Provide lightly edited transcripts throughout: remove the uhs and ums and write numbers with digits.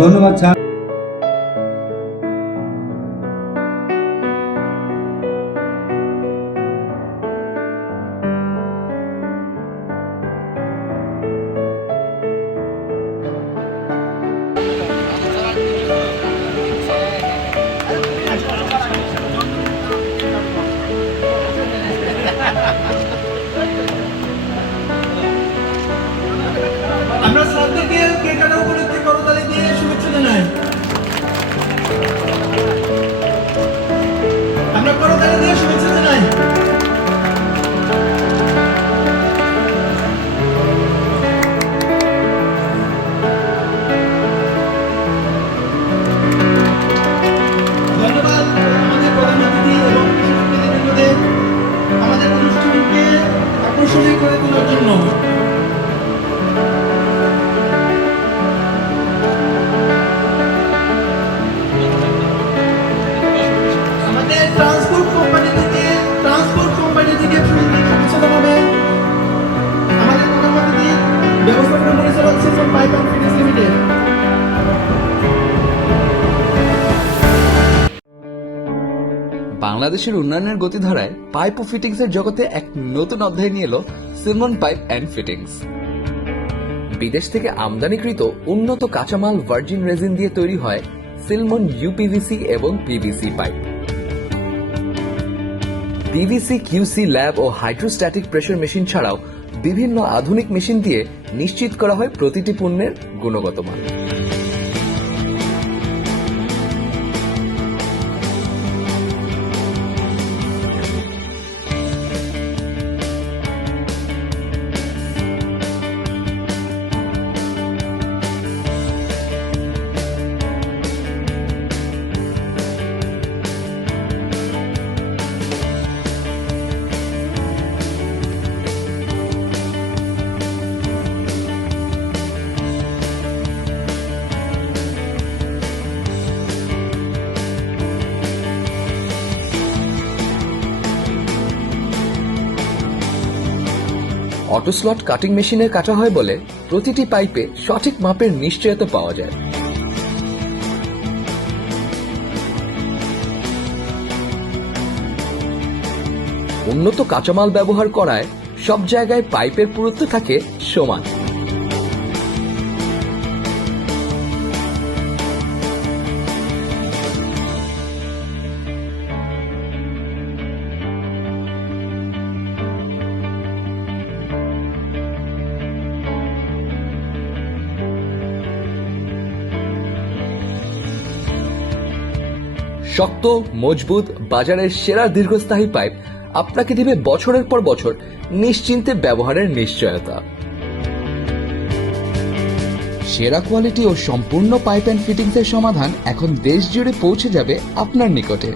ধন্যবাদ স্যার। আমরা স্যারদেরকে কেক কাটা উপলক্ষে করতালি দিয়ে শুভেচ্ছা জানাই। আমরা করতালি দিয়ে শুভেচ্ছা জানাই। ধন্যবাদ আমাদের প্রধান অতিথি এবং শিক্ষার্থীদের আমাদের অনুষ্ঠানকে আকর্ষণীয় করে তোলার জন্য। ট্রান্সপোর্ট কোম্পানি থেকে শুভেচ্ছা জানাবেন আমাদের প্রধান অতিথি ব্যবস্থাপনা পরিচালক সিলমন পাইপ অ্যান্ড ফিটিংস লিমিটেড। বাংলাদেশের উন্নয়নের গতিধারায় পাইপ ও ফিটিংস এর জগতে এক নতুন অধ্যায় নিয়ে এলো সিলমন পাইপ অ্যান্ড ফিটিংস। বিদেশ থেকে আমদানিকৃত উন্নত কাঁচামাল ভার্জিন রেজিন দিয়ে তৈরি হয় সিলমন ইউপিভিসি এবং PVC pipe. PVC QC lab ও হাইড্রোস্ট্যাটিক প্রেসার মেশিন ছাড়াও বিভিন্ন আধুনিক মেশিন দিয়ে নিশ্চিত করা হয় প্রতিটি পণ্যের গুণগত মান। অটোস্লট কাটিং মেশিনে কাটা হয় বলে প্রতিটি পাইপে সঠিক মাপের নিশ্চয়তা পাওয়া যায়। উন্নত কাঁচামাল ব্যবহার করায় সব জায়গায় পাইপের পুরুত্ব থাকে সমান। শক্ত, মজবুত, বাজারের সেরা দীর্ঘস্থায়ী পাইপ আপনাকে দিবে বছরের পর বছর নিশ্চিন্তে ব্যবহারের নিশ্চয়তা। সেরা কোয়ালিটি ও সম্পূর্ণ পাইপ অ্যান্ড ফিটিংস এর সমাধান এখন দেশ জুড়ে পৌঁছে যাবে আপনার নিকটে।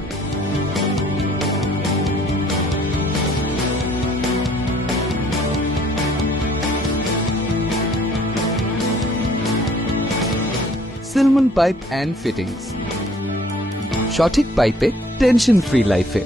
সিলমন পাইপ অ্যান্ড ফিটিংস, সঠিক পাইপে টেনশন ফ্রি লাইফে।